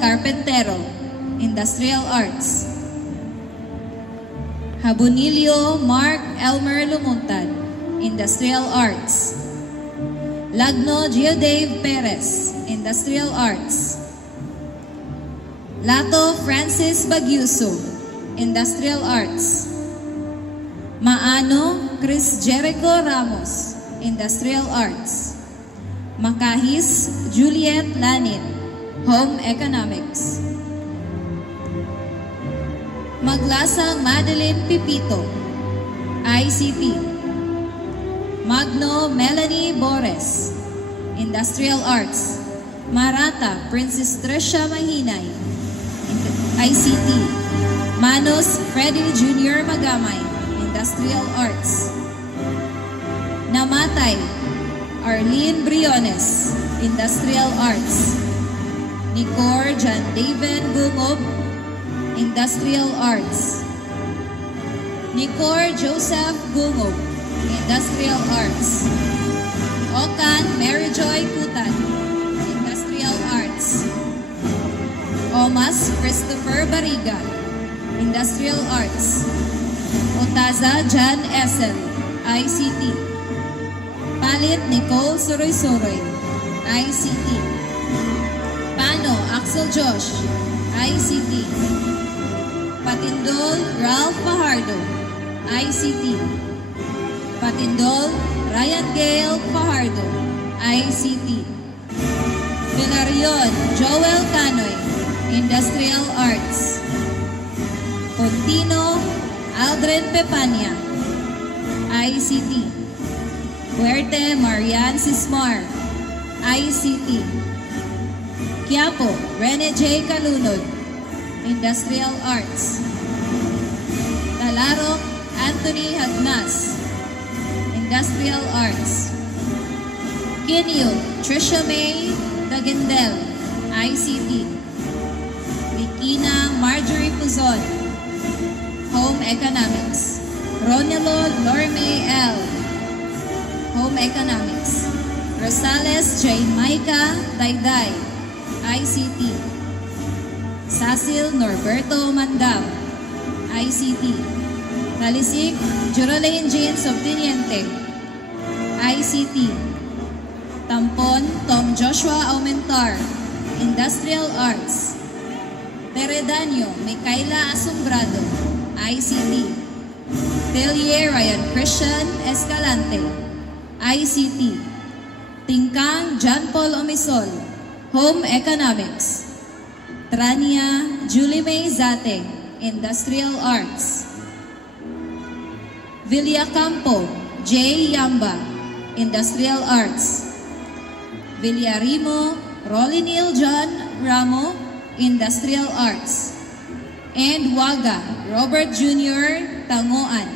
Carpentero, Industrial Arts. Habunilio Mark Elmer Lumuntad, Industrial Arts. Lagno Geodave Perez, Industrial Arts. Lato Francis Baguiuso, Industrial Arts. Maano Chris Jericho Ramos, Industrial Arts. Makahis Juliet Lanin, Home Economics. Maglasang Madeline Pipito, ICT. Magno Melanie Bores, Industrial Arts. Marata Princess Tresha Mahinay, ICT. Manos Freddy Jr. Magamay, Industrial Arts. Namatay Arlene Briones, Industrial Arts. Nicor John David Gumob, Industrial Arts. Nicor Joseph Gumob, Industrial Arts. Okan Mary Joy Kutan, Industrial Arts. Omas Christopher Bariga, Industrial Arts. Otaza John Essel, ICT. Palit Nicole Soroy-Soroy, ICT. Pano Axel Josh, ICT. Patindol Ralph Fajardo, ICT. Patindol Ryan Gale Fajardo, ICT. Vilarion Joel Canoy, Industrial Arts. Pontino Aldrin Pepania, ICT. Huerte Marian Sismar, ICT. Quiapo Rene J. Calunod, Industrial Arts. Talarok Anthony Hagnas, Industrial Arts. Kinyo Trisha May Dagindel, ICT. Bikina Marjorie Puzon, Home Economics. Ronelo Lorme L, Home Economics. Rosales Jane Maika Dayday, ICT. Cecil Norberto Mandam, ICT. Talisik Juralain Jean Sobtiniente, ICT. Tampon Tom Joshua Aumentar, Industrial Arts. Teredanyo Micaela Asumbrado, ICT. Tellier Ryan Christian Escalante, ICT. Tingkang John Paul Omisol, Home Economics. Trania Julie May Zate, Industrial Arts. Villacampo J. Yamba, Industrial Arts. Villarimo Rolinil John Ramo, Industrial Arts. And Waga Robert Jr. Tangoan,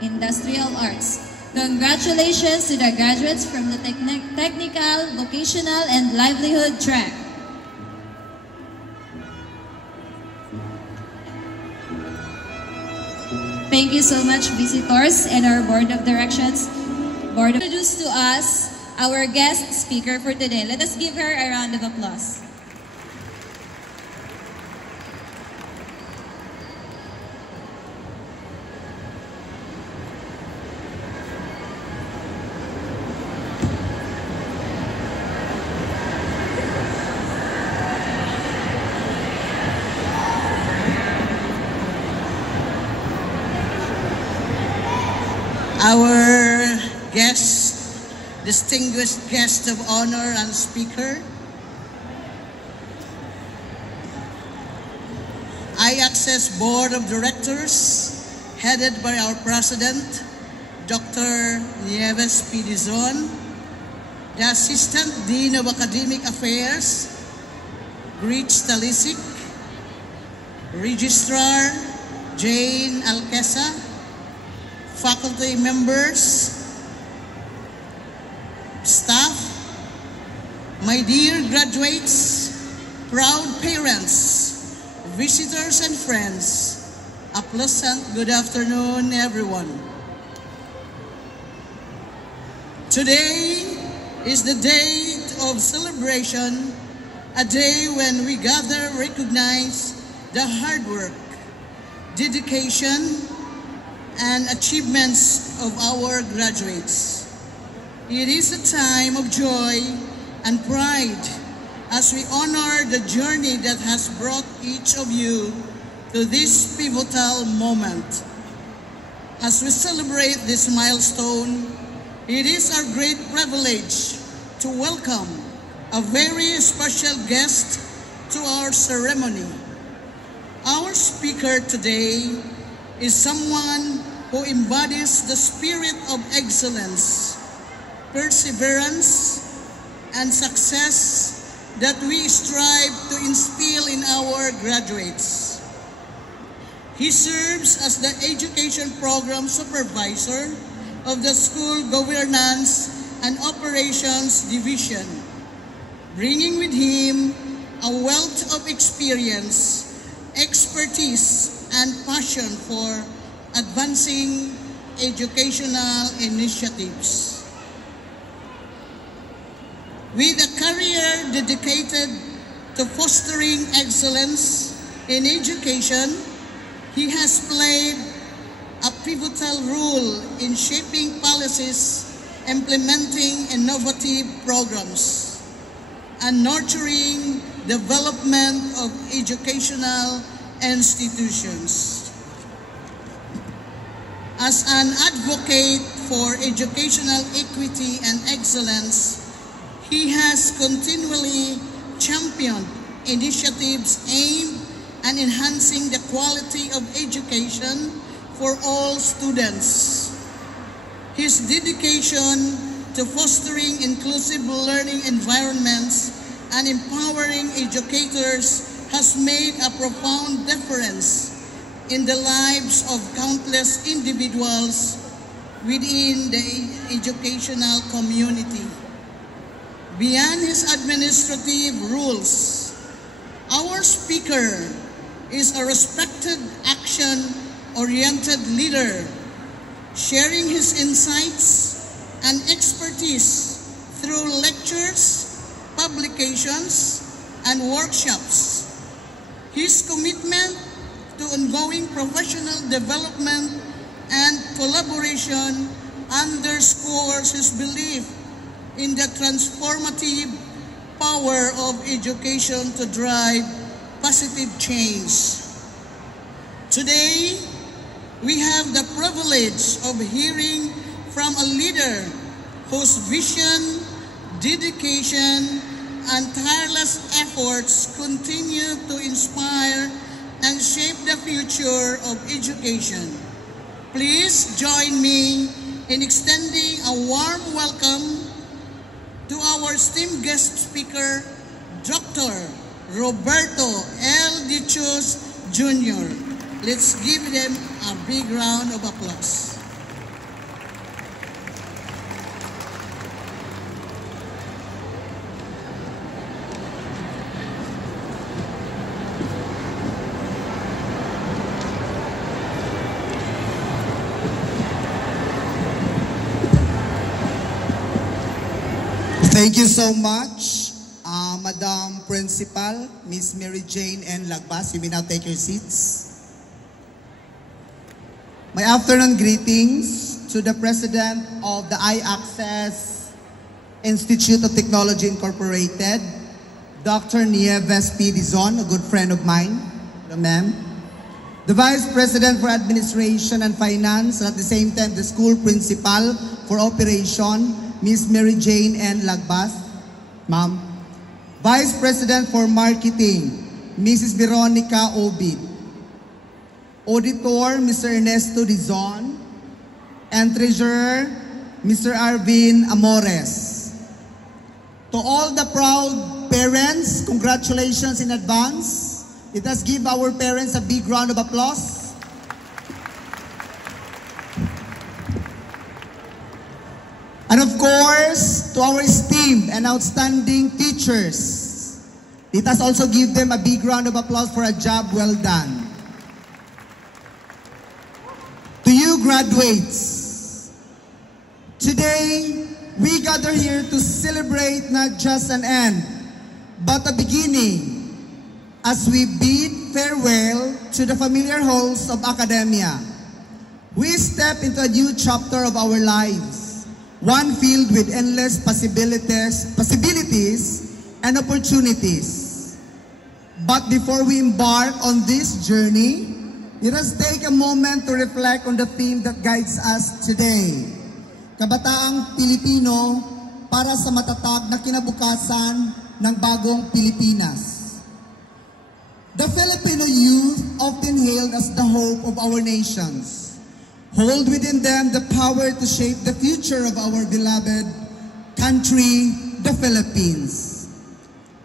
Industrial Arts. Congratulations to the graduates from the Technical, Vocational, and Livelihood track. Thank you so much, visitors and our Board of Directions. Introduce to us our guest speaker for today. Let us give her a round of applause. Our guest, distinguished guest of honor and speaker, I-Access Board of Directors, headed by our President, Dr. Nieves P. Dizon, the Assistant Dean of Academic Affairs, Rich Talisik, Registrar Jane Alquesa, faculty members, staff, my dear graduates, proud parents, visitors and friends, a pleasant good afternoon, everyone. Today is the date of celebration a day when we gather recognize the hard work, dedication, and achievements of our graduates. It is a time of joy and pride as we honor the journey that has brought each of you to this pivotal moment. As we celebrate this milestone, it is our great privilege to welcome a very special guest to our ceremony. Our speaker today is someone who embodies the spirit of excellence, perseverance, and success that we strive to instill in our graduates. He serves as the Education Program Supervisor of the School Governance and Operations Division, bringing with him a wealth of experience, expertise, and passion for advancing educational initiatives. With a career dedicated to fostering excellence in education, he has played a pivotal role in shaping policies, implementing innovative programs, and nurturing development of educational institutions. As an advocate for educational equity and excellence, he has continually championed initiatives aimed at enhancing the quality of education for all students. His dedication to fostering inclusive learning environments and empowering educators has made a profound difference in the lives of countless individuals within the educational community. Beyond his administrative roles, our speaker is a respected, action-oriented leader, sharing his insights and expertise through lectures, publications, and workshops. His commitment to ongoing professional development and collaboration underscores his belief in the transformative power of education to drive positive change. Today, we have the privilege of hearing from a leader whose vision, dedication, and tireless efforts continue to inspire and shape the future of education. Please join me in extending a warm welcome to our esteemed guest speaker, Dr. Roberto L. Dichos Jr. Let's give them a big round of applause. Thank you so much, Madam Principal, Miss Mary Jane N. Lagbas. You may now take your seats. My afternoon greetings to the President of the I-Access Institute of Technology Incorporated, Dr. Nieves P. Dizon, a good friend of mine. Hello, ma'am. The Vice President for Administration and Finance, and at the same time, the School Principal for Operation, Miss Mary Jane N. Lagbas, ma'am. Vice President for Marketing, Mrs. Veronica Obid. Auditor, Mr. Ernesto Dizon. And Treasurer, Mr. Arvin Amores. To all the proud parents, congratulations in advance. Let us give our parents a big round of applause. And of course, to our esteemed and outstanding teachers, let us also give them a big round of applause for a job well done. To you graduates, today we gather here to celebrate not just an end, but a beginning as we bid farewell to the familiar halls of academia. We step into a new chapter of our lives, one filled with endless possibilities and opportunities. But before we embark on this journey, let us take a moment to reflect on the theme that guides us today. Kabataang Pilipino para sa matatag na kinabukasan ng bagong Pilipinas. The Filipino youth, often hailed as the hope of our nations, hold within them the power to shape the future of our beloved country, the Philippines.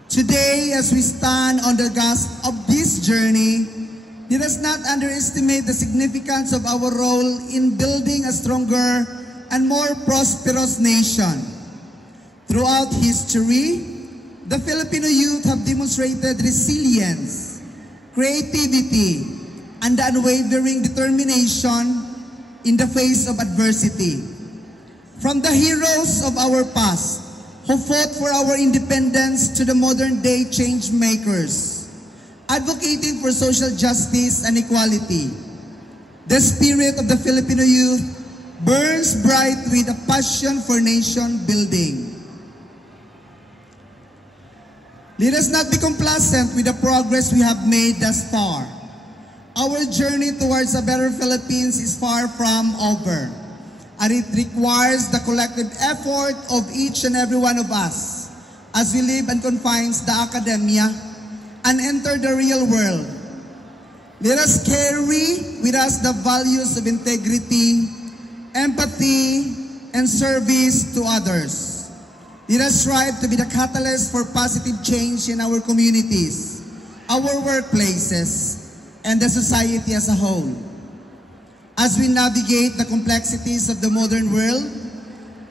Today, as we stand on the cusp of this journey, let us not underestimate the significance of our role in building a stronger and more prosperous nation. Throughout history, the Filipino youth have demonstrated resilience, creativity, and unwavering determination in the face of adversity. From the heroes of our past, who fought for our independence, to the modern-day change makers, advocating for social justice and equality, the spirit of the Filipino youth burns bright with a passion for nation building. Let us not be complacent with the progress we have made thus far. Our journey towards a better Philippines is far from over, and it requires the collective effort of each and every one of us as we live and confines the academia and enter the real world. Let us carry with us the values of integrity, empathy, and service to others. Let us strive to be the catalyst for positive change in our communities, our workplaces, and the society as a whole. As we navigate the complexities of the modern world,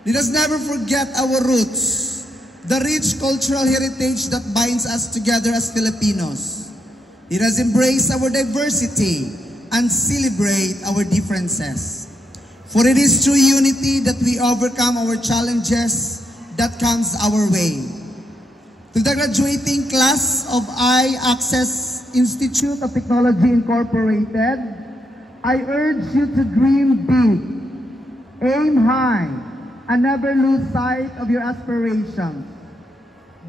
let us never forget our roots, the rich cultural heritage that binds us together as Filipinos. Let us embrace our diversity and celebrate our differences. For it is through unity that we overcome our challenges that comes our way. To the graduating class of iAccess Institute of Technology Incorporated, I urge you to dream big, aim high, and never lose sight of your aspirations.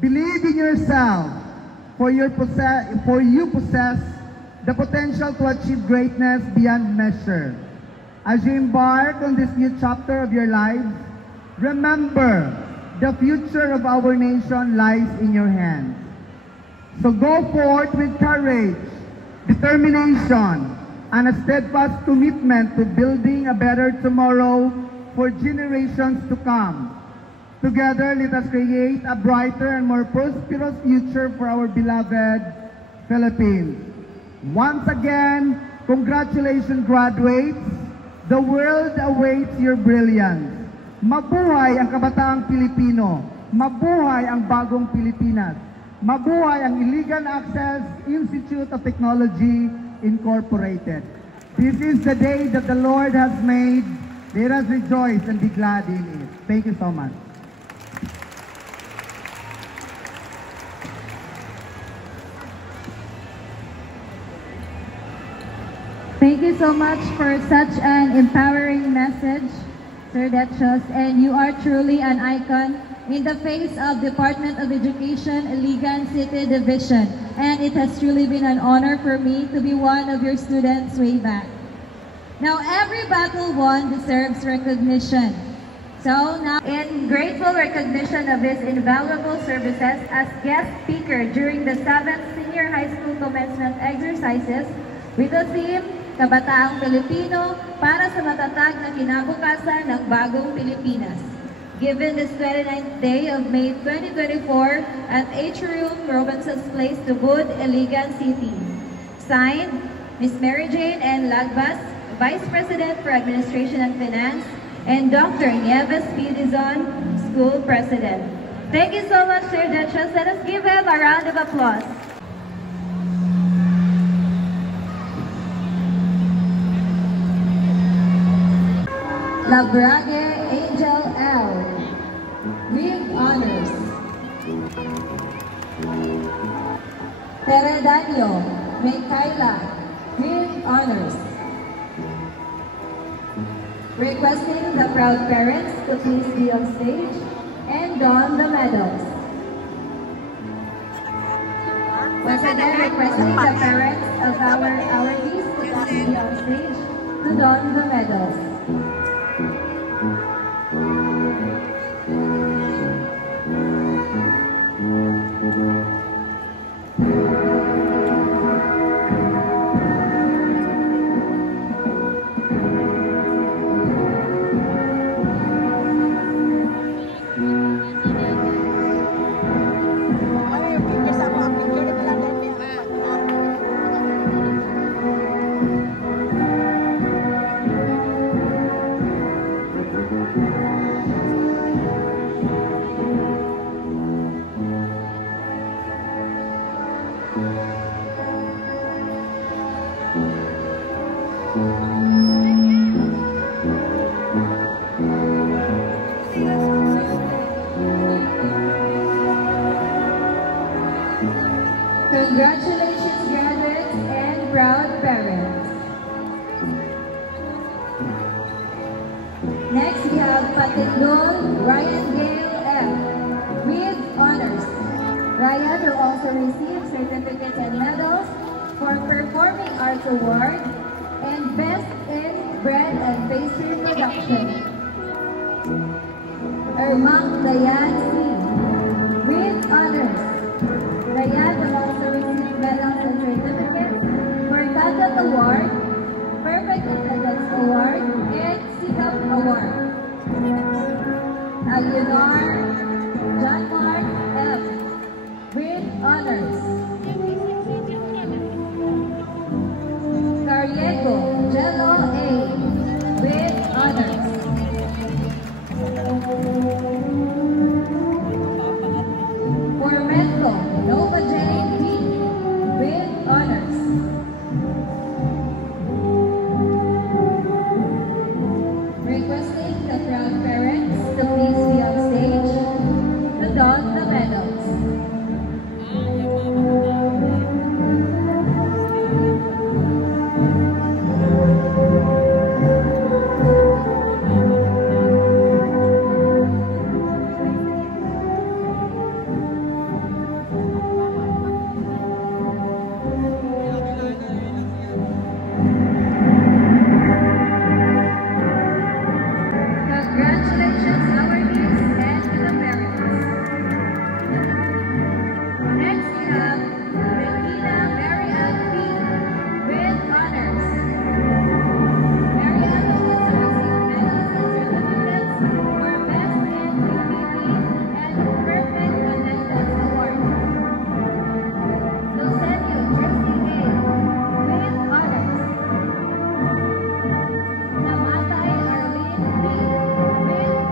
Believe in yourself, for you possess the potential to achieve greatness beyond measure. As you embark on this new chapter of your lives, remember, the future of our nation lies in your hands. So go forth with courage, determination, and a steadfast commitment to building a better tomorrow for generations to come. Together, let us create a brighter and more prosperous future for our beloved Philippines. Once again, congratulations, graduates. The world awaits your brilliance. Mabuhay ang kabataang Pilipino. Mabuhay ang bagong Pilipinas. Mabuhay ang Iligan Access Institute of Technology Incorporated. This is the day that the Lord has made. Let us rejoice and be glad in it. Thank you so much. Thank you so much for such an empowering message, Sir Detchos, and you are truly an icon in the face of Department of Education, Iligan City Division. And it has truly been an honor for me to be one of your students way back. Now, every battle won deserves recognition. So now, in grateful recognition of his invaluable services as guest speaker during the 7th Senior High School Commencement Exercises with the theme, Kabataang Pilipino para sa matatag na kinabukasan ng bagong Pilipinas. Given this 29th day of May 2024 at Atrium Robinson's Place, Tubod, Iligan City. Signed, Ms. Mary Jane N. Lagbas, Vice President for Administration and Finance, and Dr. Nieves P. Dizon, School President. Thank you so much, Sir Detchos. Let us give him a round of applause. Labrague Angel L. with honors. Teredanio Mikaela with honors. Requesting the proud parents to please be on stage and don the medals. Once again, requesting the parents of our awardees to please be on stage to don the medals. Congratulations, graduates and proud parents. Next, we have Patindol Ryan Gale F. with honors. Ryan will also receive certificates and medals for Performing Arts Award and Best in Bread and Pastry Production. Ermang Dayan C. with honors. Ryan will also receive medals and certificates for Conduct Award, Perfect Attendance Award, and SICAP Award. Aguilar John Mark F. with honors. Cariego Jello A. with honors. Formento Nova Jane B. with honors. Requesting the proud parents to please be on stage to don the medals. Congratulations, awardees, and to the parents. Next, we have Regina Mary Ann P. with honors. Mary Ann will also receive medals and certificates for Best in PPP and Perfect Attendance Award. Lucenio Tracy A. with honors. Namatay Arlene B. with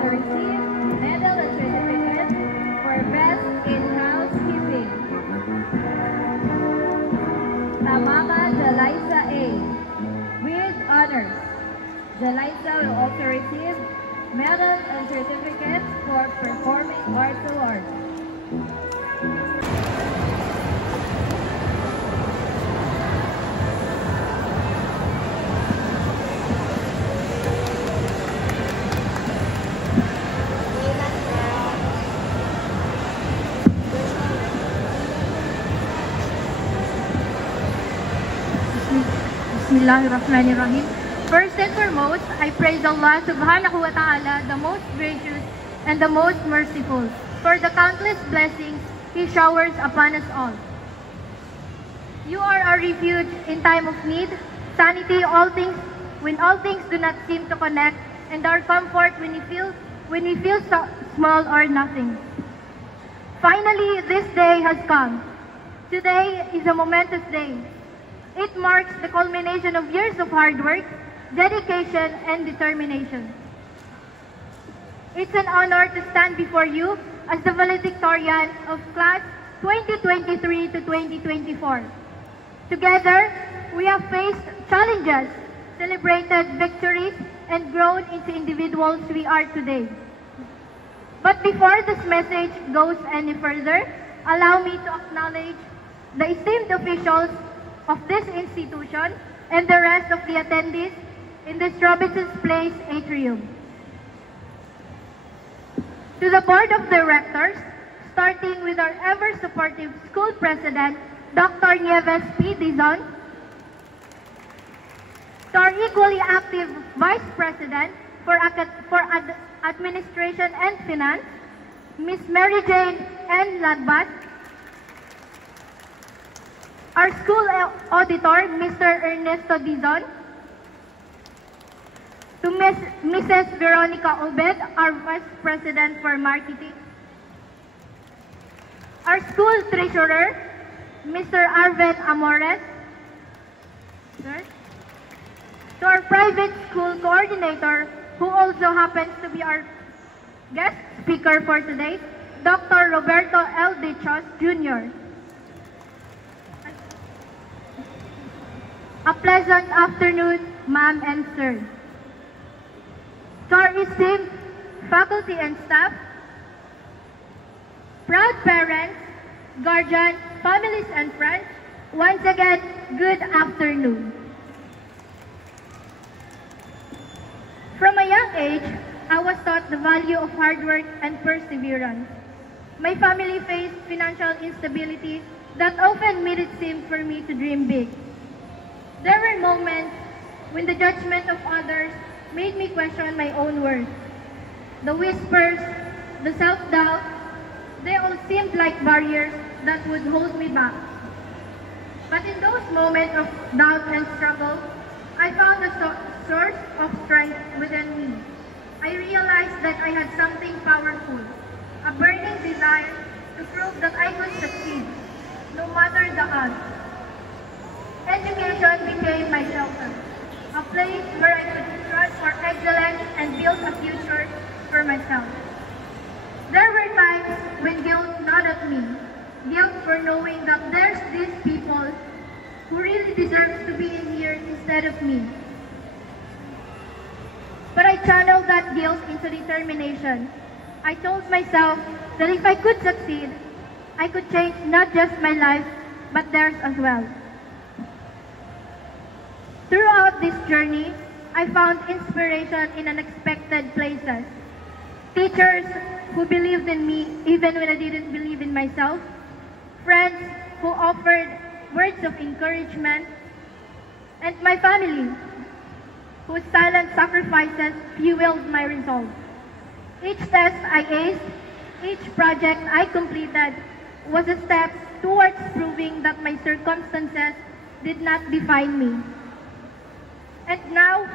also receive medal and certificate for Best in Housekeeping. Tamama Jalaisa A. With honors. Jalaisa will also receive medal and certificate for Performing Arts Award. Bismillahirrahmanirrahim. First and foremost, I praise Allah subhanahu wa ta'ala, the most gracious and the most merciful, for the countless blessings He showers upon us all. You are our refuge in time of need, sanity when all things do not seem to connect, and our comfort when we feel so small or nothing. Finally, this day has come. Today is a momentous day. It marks the culmination of years of hard work, dedication, and determination. It's an honor to stand before you as the valedictorian of class 2023 to 2024. Together, we have faced challenges, celebrated victories, and grown into individuals we are today. But before this message goes any further, allow me to acknowledge the esteemed officials of this institution and the rest of the attendees in this Robinson's Place atrium. To the Board of Directors, starting with our ever-supportive school president, Dr. Nieves P. Dizon, to our equally active Vice President for Administration and Finance, Ms. Mary Jane N. Ladbat, our school auditor, Mr. Ernesto Dizon, to Mrs. Veronica Obed, our Vice President for Marketing, our school treasurer, Mr. Arven Amores, sir, to our private school coordinator, who also happens to be our guest speaker for today, Dr. Roberto L. De Chos, Jr. A pleasant afternoon, ma'am and sir. To our esteemed faculty and staff, proud parents, guardians, families, and friends, once again, good afternoon. From a young age, I was taught the value of hard work and perseverance. My family faced financial instability that often made it seem for me to dream big. There were moments when the judgment of others made me question my own worth. The whispers, the self-doubt, they all seemed like barriers that would hold me back. But in those moments of doubt and struggle, I found a source of strength within me. I realized that I had something powerful, a burning desire to prove that I could succeed, no matter the odds. Education became my shelter, a place where I could strive for excellence and build a future for myself. There were times when guilt gnawed at me, guilt for knowing that there's these people who really deserve to be in here instead of me. But I channeled that guilt into determination. I told myself that if I could succeed, I could change not just my life, but theirs as well. Throughout this journey, I found inspiration in unexpected places. Teachers who believed in me even when I didn't believe in myself. Friends who offered words of encouragement. And my family, whose silent sacrifices fueled my resolve. Each test I aced, each project I completed was a step towards proving that my circumstances did not define me. And now,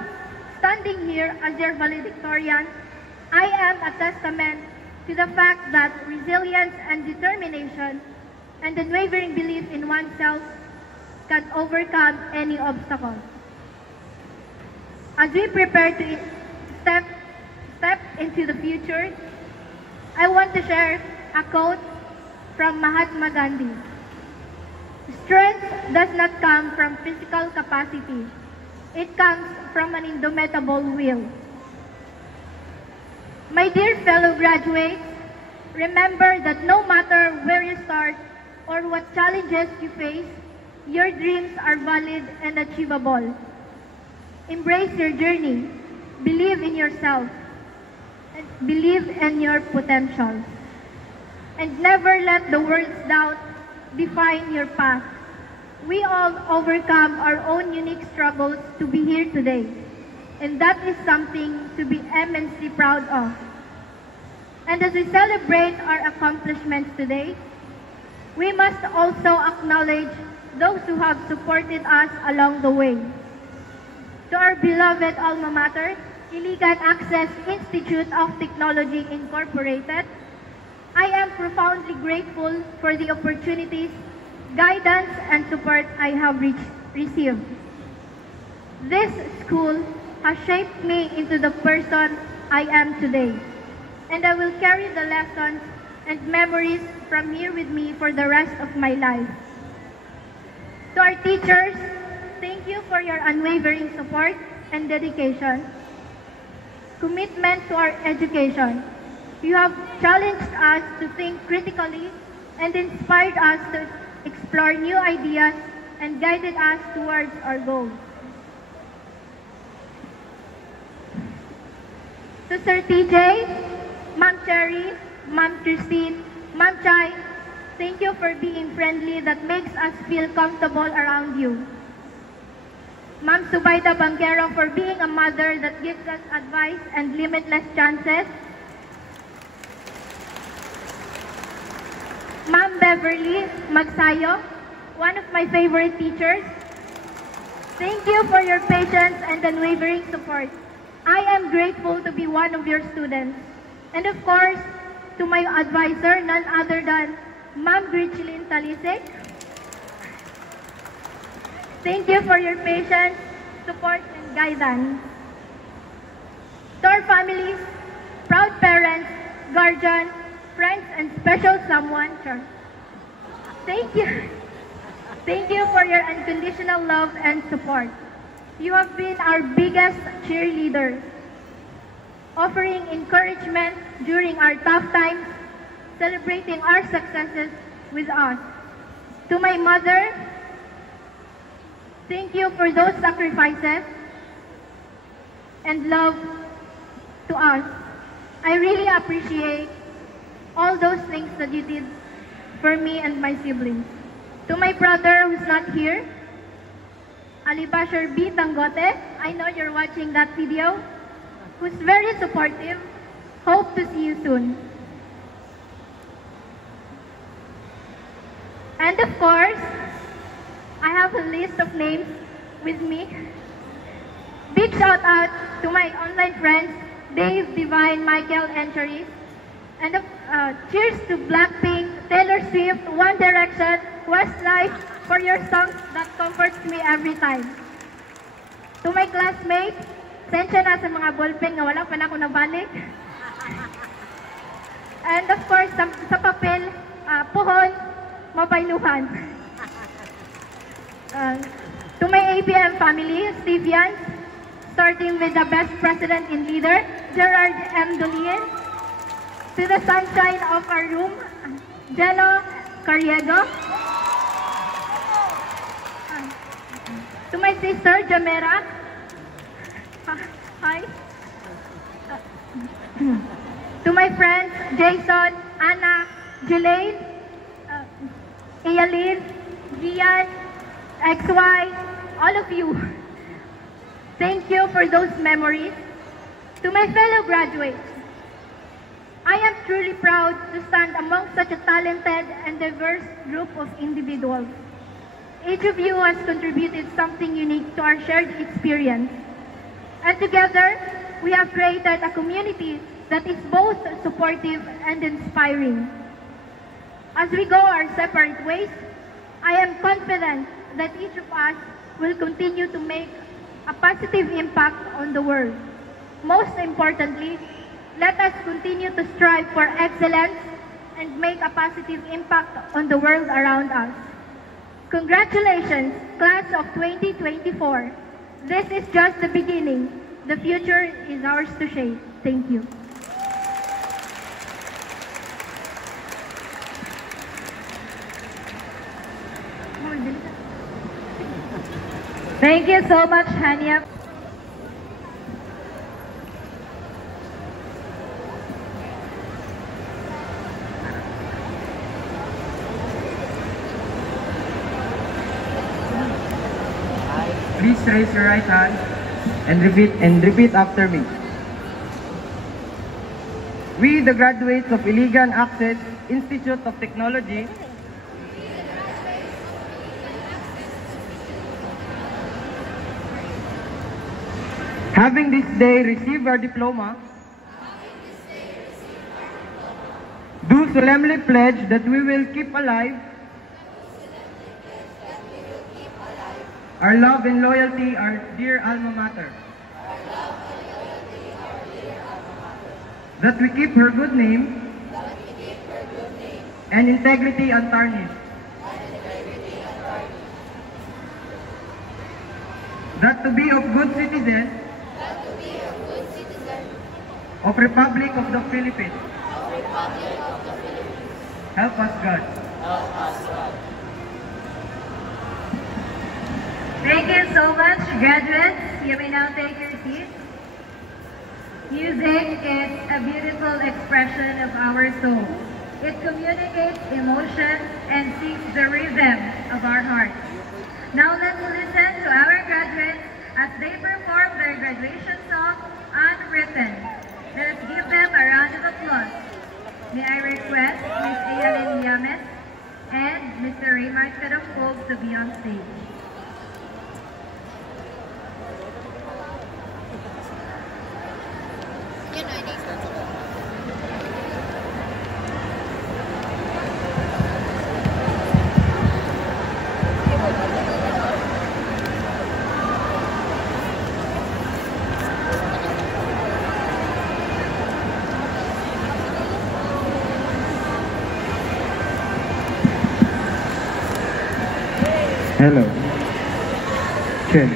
standing here as your valedictorian, I am a testament to the fact that resilience and determination and unwavering belief in oneself can overcome any obstacle. As we prepare to step into the future, I want to share a quote from Mahatma Gandhi. Strength does not come from physical capacity. It comes from an indomitable will. My dear fellow graduates, remember that no matter where you start or what challenges you face, your dreams are valid and achievable. Embrace your journey, believe in yourself, and believe in your potential. And never let the world's doubt define your path. We all overcome our own unique struggles to be here today, and that is something to be immensely proud of. And as we celebrate our accomplishments today, we must also acknowledge those who have supported us along the way. To our beloved alma mater, Iligan Access Institute of Technology Incorporated, I am profoundly grateful for the opportunities, guidance, and support I have received. This school has shaped me into the person I am today, and I will carry the lessons and memories from here with me for the rest of my life. To our teachers, thank you for your unwavering support and dedication. Commitment to our education. You have challenged us to think critically and inspired us to explore new ideas and guided us towards our goals. To Sir TJ, Ma'am Cherry, Ma'am Christine, Ma'am Chai, thank you for being friendly that makes us feel comfortable around you. Ma'am Subaida Banguero for being a mother that gives us advice and limitless chances. Ma'am Beverly Magsayo, one of my favorite teachers. Thank you for your patience and unwavering support. I am grateful to be one of your students. And of course, to my advisor, none other than Ma'am Gritchlin Talisek. Thank you for your patience, support, and guidance. To our families, proud parents, guardians, friends, and special someone, thank you. Thank you for your unconditional love and support. You have been our biggest cheerleaders, offering encouragement during our tough times, celebrating our successes with us. To my mother, thank you for those sacrifices and love to us. I really appreciate all those things that you did for me and my siblings. To my brother who's not here, Alibashar B. Tangote, I know you're watching that video, who's very supportive. Hope to see you soon. And of course, I have a list of names with me. Big shout out to my online friends, Dave, Divine, Michael, and Charisse. And cheers to Blackpink, Taylor Swift, One Direction, Westlife for your songs that comforts me every time. To my classmates, sensya na sa mga ballpen nga wala pa na ako nabalik. And of course, sa papel, puhon, mapailuhan. To my ABM family, Steve Yans, starting with the best president and leader, Gerard M. Dolian. To the sunshine of our room, Jello Carriego. To my sister, Jamera. Hi. To my friends, Jason, Anna, Jelaine, Iyalin, Gian, XY, all of you. Thank you for those memories. To my fellow graduates, I am truly proud to stand among such a talented and diverse group of individuals. Each of you has contributed something unique to our shared experience. And together, we have created a community that is both supportive and inspiring. As we go our separate ways, I am confident that each of us will continue to make a positive impact on the world. Most importantly, Let us continue to strive for excellence and make a positive impact on the world around us. Congratulations, class of 2024. This is just the beginning. The future is ours to shape. Thank you. Thank you so much, Hania. Please raise your right hand and repeat after me. We, the graduates of Iligan Access Institute of Technology, having this day received our diploma, do solemnly pledge that we will keep alive our love and loyalty, our dear alma mater. That we keep her good name and integrity untarnished. That to be of good citizen of Republic of the Philippines. Help us God. Thank you so much, graduates. You may now take your seats. Music is a beautiful expression of our soul. It communicates emotions and seeks the rhythm of our hearts. Now let's listen to our graduates as they perform their graduation song, Unwritten. Let us give them a round of applause. May I request Ms. Ayalin Yames and Mr. Raymart Kadamcog to be on stage. Hello. Check.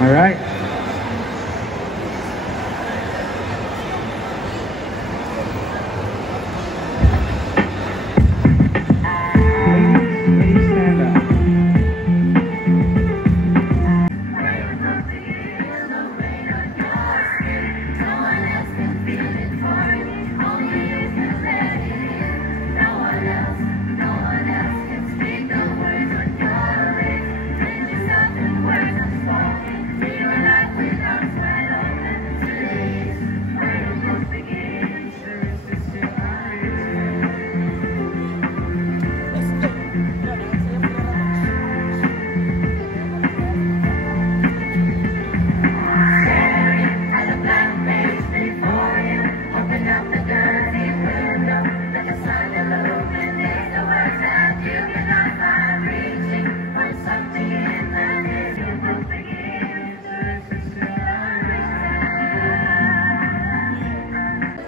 All right. Please stand up.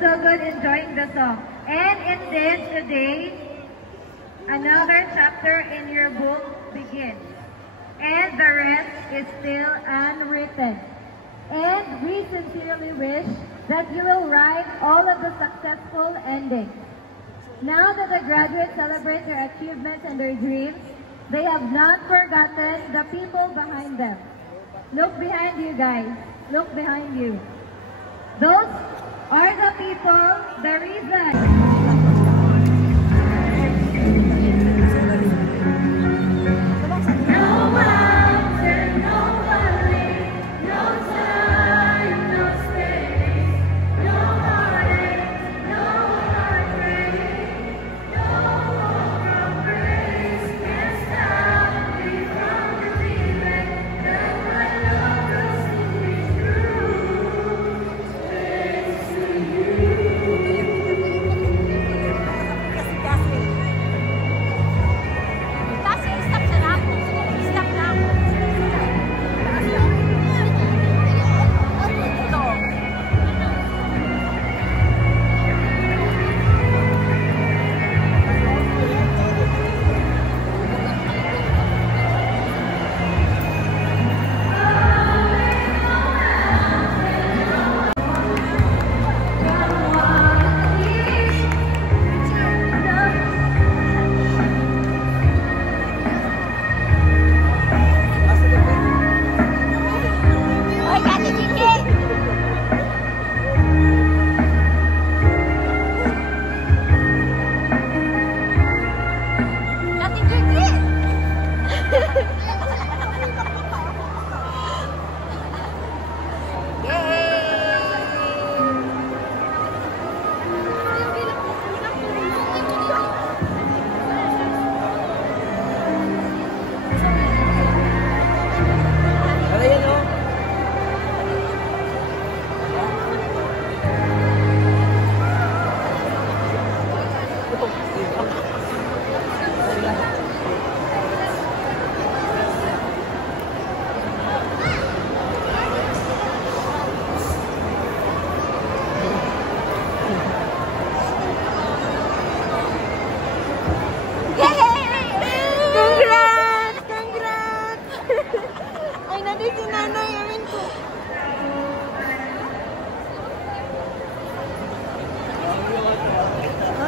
So good enjoying the song. And indeed, today, another chapter in your book begins. And the rest is still unwritten. And we sincerely wish that you will write all of the successful endings. Now that the graduates celebrate their achievements and their dreams, they have not forgotten the people behind them. Look behind you, guys. Look behind you. Those are the people, the reason.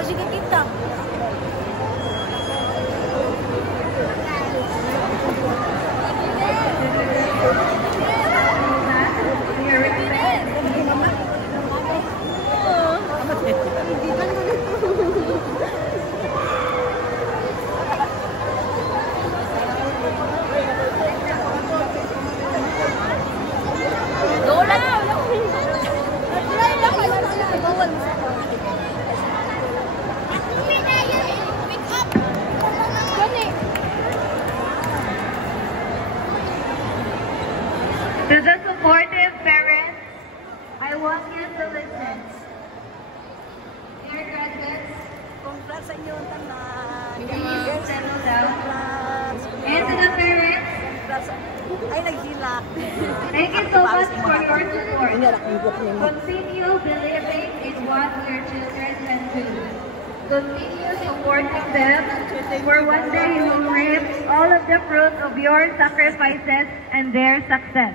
sige kita. To the supportive parents, I want you to listen. Dear graduates, Congrats sa inyo, tanan. please settle down. Congrats. And to the parents, Congrats. Ay, naghilak. thank you so much for your support. Continue believing in what your children can do. Continue supporting them, for one day you will reap all of the fruit of your sacrifices and their success.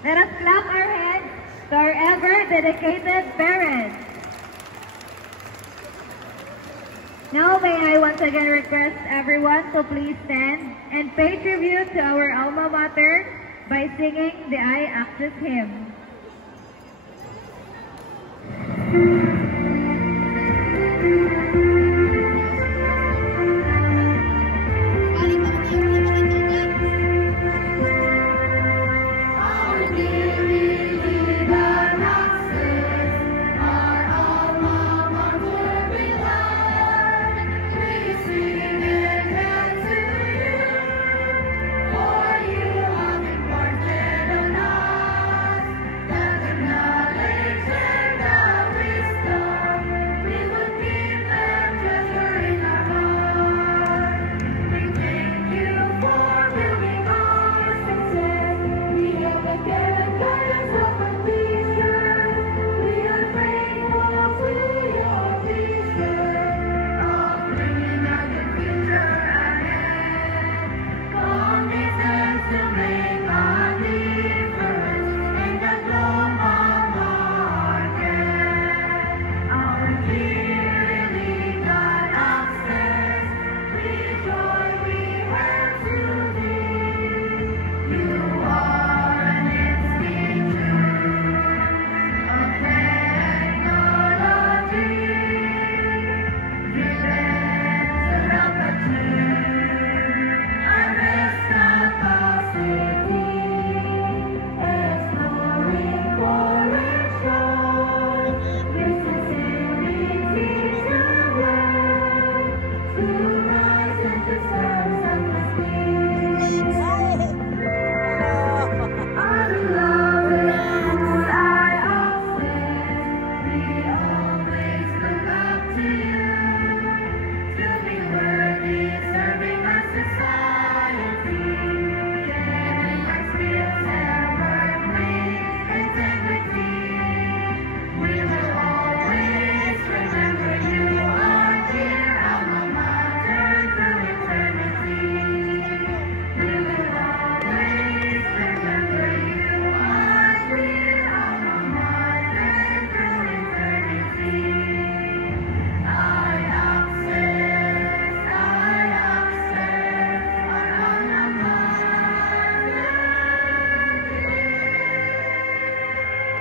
Let us clap our hands to our ever-dedicated parents. Now may I once again request everyone to please stand and pay tribute to our alma mater by singing the I-Access hymn.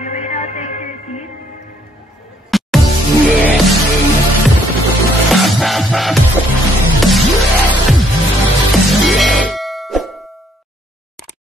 You may now take your seats.